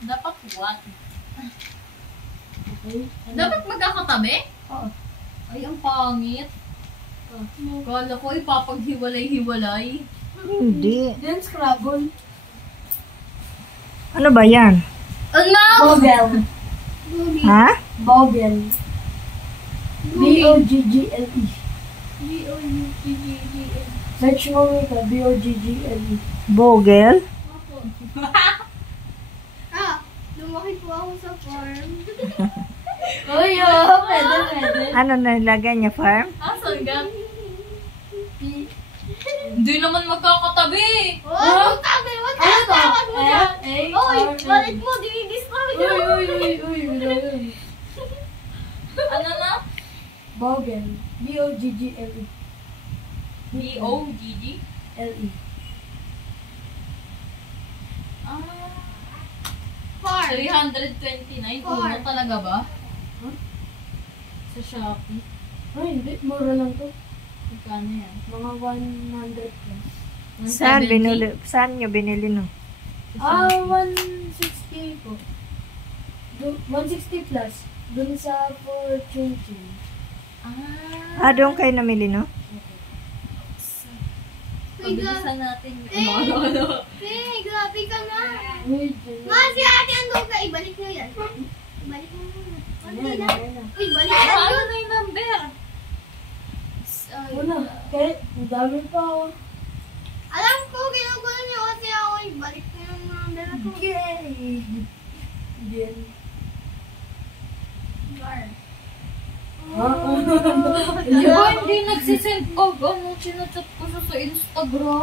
Dapat what? Okay. Dapat magkakatabi? Oo. Ay, ang pangit. Kala ko ipapaghiwalay-hiwalay. Hindi. Then Scrabble. Ano ba yan? Ano? Boggle. Ha? Boggle. B-O-G-G-L-E. B-O-U-G-G-G-L. Search mo ka. B-O-G-G-L-E. Bogel? Lumaki po ako sa farm. Uy, pwede. Ano na nilagay niya, farm? Asan ka? Hindi naman magkakatabi. Oh, tabi mo, Ano to? tawag mo dyan. Oy, F-A-R-M. balik mo, dinidistroy mo. Uy. Ano na? Boggle. B-O-G-G-L-E. B-O-G-G? L-E. Ah, Farm. 329. Una talaga ba? Huh? Sa Shopee. Ay, hindi. Mura lang to. Magkano yan? Mga 100 plus. Saan nyo binili no? 160 po. 160 plus. Dun sa Fortune Team. Doon kayo namili no? Pabilisan natin. Ano? Hey, grabe ka na. Wait. Ma, si ate andun ka. Ibalik mo yan. Ibalik mo muna. Kunti na. Ayan. Uy, balik na Ano yun. na yung number? Wala. Kaya, ang dami pa ako. Alam ko, ginugulo niyo kasi ako. Ibalik ko yung number ko. Yay! Again. Di ba hindi nagsisend ko? Ano, sinachat ko siya sa Instagram?